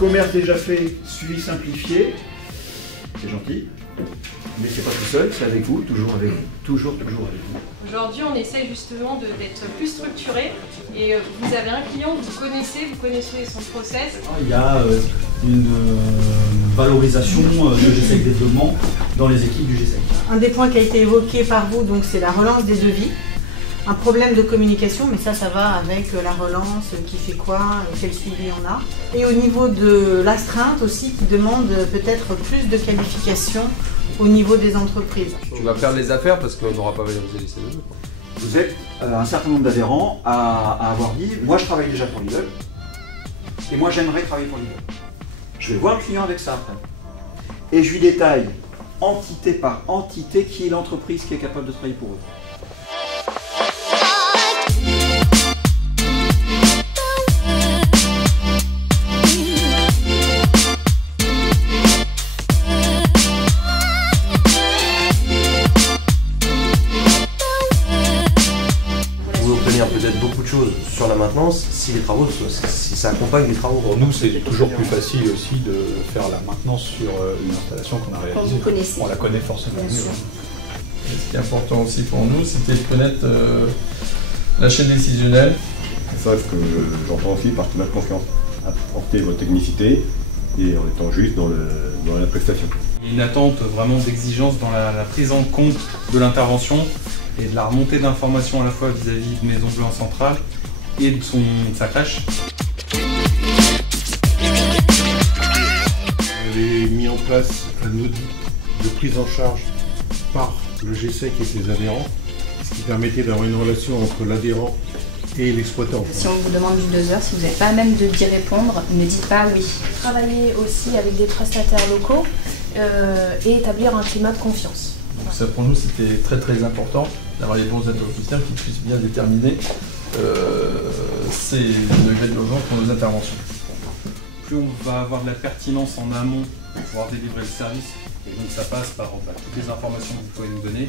commerce déjà fait, suivi simplifié. C'est gentil. Mais c'est pas tout seul, c'est avec vous, toujours avec vous. Toujours avec vous. Aujourd'hui, on essaye justement d'être plus structuré et vous avez un client que vous connaissez son process. Il y a une valorisation de GSEC développement dans les équipes du GSEC. Un des points qui a été évoqué par vous, donc, c'est la relance des devis. Un problème de communication, mais ça va avec la relance, qui fait quoi, quel suivi on a. Et au niveau de l'astreinte aussi, qui demande peut-être plus de qualification au niveau des entreprises. Tu vas faire les affaires parce qu'on n'aura pas valorisé les CE2. Vous êtes un certain nombre d'adhérents à avoir dit « Moi, je travaille déjà pour Lidl et moi, j'aimerais travailler pour Lidl. » Je vais voir le client avec ça après. Et je lui détaille, entité par entité, qui est l'entreprise qui est capable de travailler pour eux. Peut-être beaucoup de choses sur la maintenance si les travaux, si ça accompagne les travaux. Pour nous, c'est toujours plus facile aussi de faire la maintenance sur une installation qu'on a réalisée. Vous connaissez. On la connaît forcément mieux. Et ce qui est important aussi pour nous, c'était de connaître la chaîne décisionnelle. C'est ça que j'entends aussi par la confiance. Apporter votre technicité et en étant juste dans la prestation. Il y a une attente vraiment d'exigence dans la prise en compte de l'intervention et de la remontée d'informations à la fois vis-à-vis de Maison Bleue en centrale et de sa crèche. On avait mis en place un audit de prise en charge par le GSEC et ses adhérents, ce qui permettait d'avoir une relation entre l'adhérent et l'exploitant. Si on vous demande du 2 heures, si vous n'êtes pas à même d'y répondre, ne dites pas oui. Travailler aussi avec des prestataires locaux et établir un climat de confiance. Donc ça, pour nous, c'était très important d'avoir les bons interlocuteurs qui puissent bien déterminer ces degrés de l'urgence pour nos interventions. Plus on va avoir de la pertinence en amont pour pouvoir délivrer le service, et donc ça passe par toutes les informations que vous pouvez nous donner,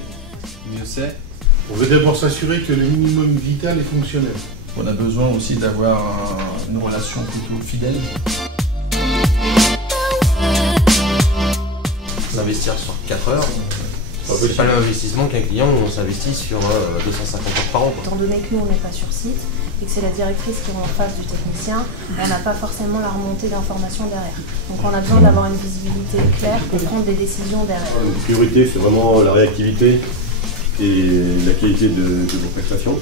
mieux c'est. On veut d'abord s'assurer que le minimum vital est fonctionnel. On a besoin aussi d'avoir une relation plutôt fidèle. S'investir sur 4 heures, c'est pas l'investissement qu'un client où on s'investit sur 250 heures par an. Étant donné que nous on n'est pas sur site et que c'est la directrice qui est en face du technicien, on n'a pas forcément la remontée d'informations derrière. Donc on a besoin d'avoir une visibilité claire pour prendre des décisions derrière. La priorité, c'est vraiment la réactivité et la qualité de vos prestations.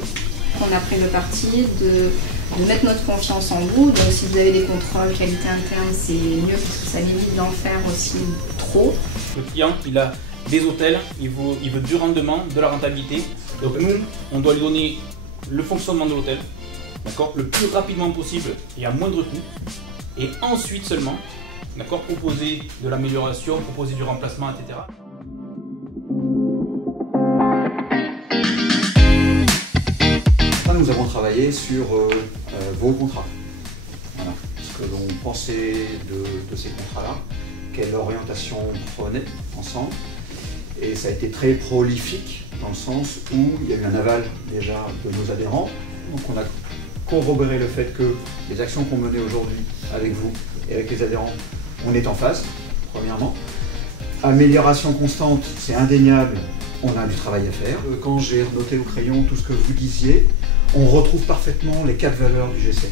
On a pris le parti de mettre notre confiance en vous. Donc si vous avez des contrôles qualité interne, c'est mieux parce que ça évite d'en faire aussi trop. Le client, il a des hôtels, il veut du rendement, de la rentabilité. Donc nous, on doit lui donner le fonctionnement de l'hôtel, d'accord, le plus rapidement possible et à moindre coût. Et ensuite seulement, d'accord, proposer de l'amélioration, proposer du remplacement, etc. Nous avons travaillé sur vos contrats. Voilà. Ce que l'on pensait de ces contrats-là, quelle orientation on prenait ensemble. Et ça a été très prolifique dans le sens où il y a eu un aval déjà de nos adhérents. Donc on a corroboré le fait que les actions qu'on menait aujourd'hui avec vous et avec les adhérents, on est en phase, premièrement. Amélioration constante, c'est indéniable, on a du travail à faire. Quand j'ai noté au crayon tout ce que vous disiez, on retrouve parfaitement les 4 valeurs du GSEC.